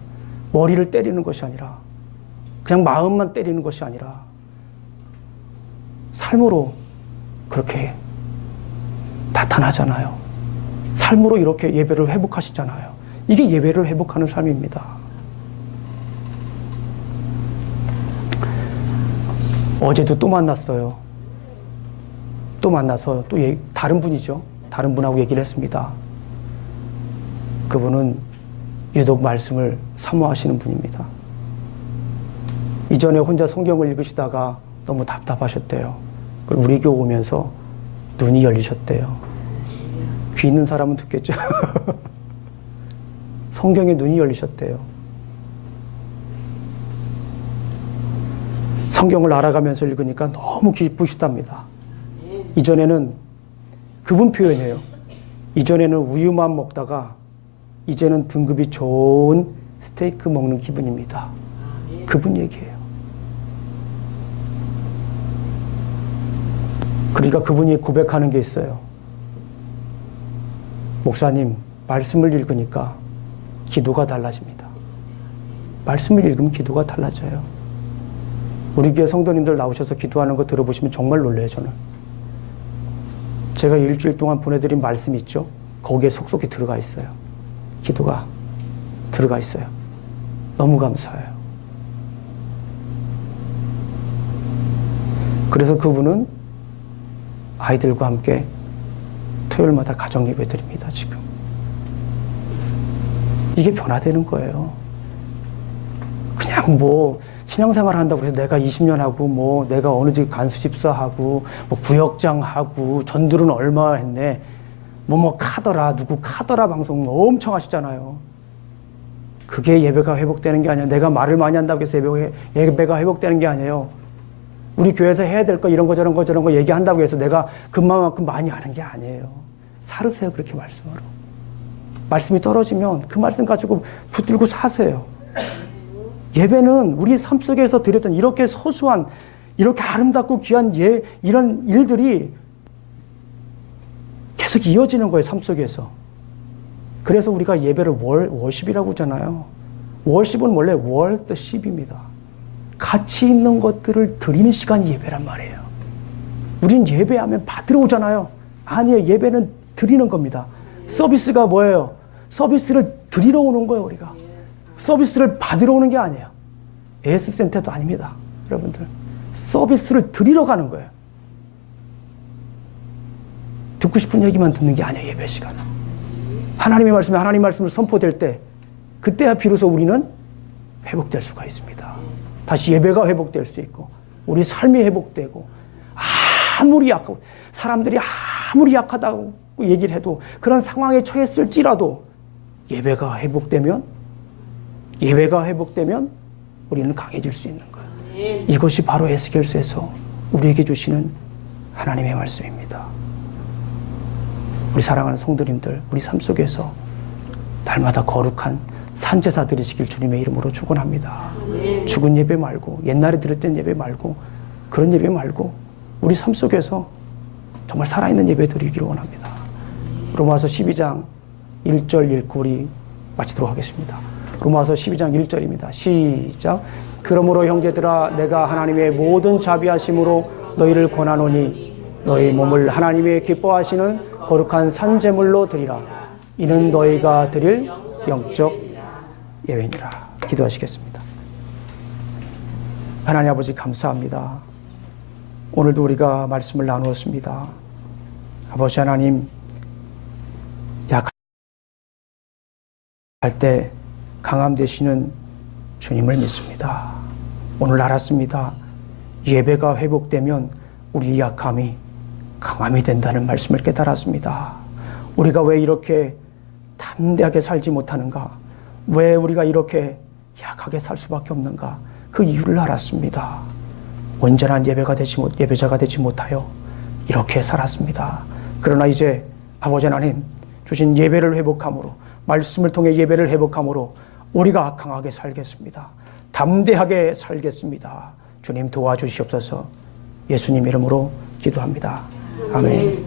머리를 때리는 것이 아니라 그냥 마음만 때리는 것이 아니라 삶으로 그렇게 나타나잖아요. 삶으로 이렇게 예배를 회복하시잖아요. 이게 예배를 회복하는 삶입니다. 어제도 또 만났어요. 또 만나서 또 다른 분이죠. 다른 분하고 얘기를 했습니다. 그분은 유독 말씀을 사모하시는 분입니다. 이전에 혼자 성경을 읽으시다가 너무 답답하셨대요. 그리고 우리 교회 오면서 눈이 열리셨대요. 귀 있는 사람은 듣겠죠. 성경에 눈이 열리셨대요. 성경을 알아가면서 읽으니까 너무 기쁘시답니다. 이전에는 그분 표현이에요. 이전에는 우유만 먹다가 이제는 등급이 좋은 스테이크 먹는 기분입니다. 그분 얘기예요. 그러니까 그분이 고백하는 게 있어요. 목사님, 말씀을 읽으니까 기도가 달라집니다. 말씀을 읽으면 기도가 달라져요. 우리 교회 성도님들 나오셔서 기도하는 거 들어보시면 정말 놀라요, 저는. 제가 일주일 동안 보내드린 말씀 있죠? 거기에 속속히 들어가 있어요. 기도가 들어가 있어요. 너무 감사해요. 그래서 그분은 아이들과 함께 토요일마다 가정 예배 드립니다, 지금. 이게 변화되는 거예요. 그냥 신앙생활 한다고 해서 내가 20년 하고 내가 어느 집 간수 집사하고 구역장 하고 전들은 얼마 했네. 뭐뭐 카더라 누구 카더라 방송 엄청 하시잖아요. 그게 예배가 회복되는 게 아니야. 내가 말을 많이 한다고 해서 예배가 회복되는 게 아니에요. 우리 교회에서 해야 될 거 이런 거 저런 거 저런 거 얘기한다고 해서 내가 그만큼 많이 하는 게 아니에요. 사르세요. 그렇게 말씀으로. 말씀이 떨어지면 그 말씀 가지고 붙들고 사세요. 예배는 우리 삶 속에서 드렸던 이렇게 소소한 이렇게 아름답고 귀한 이런 일들이 계속 이어지는 거예요. 삶 속에서. 그래서 우리가 예배를 월십이라고 하잖아요. 월십은 원래 월드십입니다. 가치 있는 것들을 드리는 시간이 예배란 말이에요. 우린 예배하면 받으러 오잖아요. 아니에요. 예배는 드리는 겁니다. 서비스가 뭐예요? 서비스를 드리러 오는 거예요. 우리가. 서비스를 받으러 오는 게 아니에요. AS 센터도 아닙니다. 여러분들. 서비스를 드리러 가는 거예요. 듣고 싶은 얘기만 듣는 게 아니에요. 예배 시간은. 하나님 말씀을 선포될 때 그때야 비로소 우리는 회복될 수가 있습니다. 다시 예배가 회복될 수 있고 우리 삶이 회복되고 아무리 약하고 사람들이 아무리 약하다고 얘기를 해도 그런 상황에 처했을지라도 예배가 회복되면 우리는 강해질 수 있는 거예요. 이것이 바로 에스겔서에서 우리에게 주시는 하나님의 말씀입니다. 우리 사랑하는 성도님들, 우리 삶 속에서 날마다 거룩한 산제사 드리시길 주님의 이름으로 축원합니다. 죽은 예배 말고 옛날에 드렸던 예배 말고 그런 예배 말고 우리 삶 속에서 정말 살아있는 예배 드리기를 원합니다. 로마서 12장 1절 1구 우리 마치도록 하겠습니다. 로마서 12장 1절입니다. 시작. 그러므로 형제들아 내가 하나님의 모든 자비하심으로 너희를 권하노니 너희 몸을 하나님의 기뻐하시는 거룩한 산제물로 드리라. 이는 너희가 드릴 영적 예배니라. 기도하시겠습니다. 하나님 아버지 감사합니다. 오늘도 우리가 말씀을 나누었습니다. 아버지 하나님, 약할 때 강함 되시는 주님을 믿습니다. 오늘 알았습니다. 예배가 회복되면 우리 약함이 강함이 된다는 말씀을 깨달았습니다. 우리가 왜 이렇게 담대하게 살지 못하는가? 왜 우리가 이렇게 약하게 살 수밖에 없는가? 그 이유를 알았습니다. 온전한 예배자가 되지 못하여 이렇게 살았습니다. 그러나 이제 아버지 하나님 주신 예배를 회복함으로 말씀을 통해 예배를 회복함으로 우리가 강하게 살겠습니다. 담대하게 살겠습니다. 주님 도와주시옵소서. 예수님 이름으로 기도합니다. 아멘.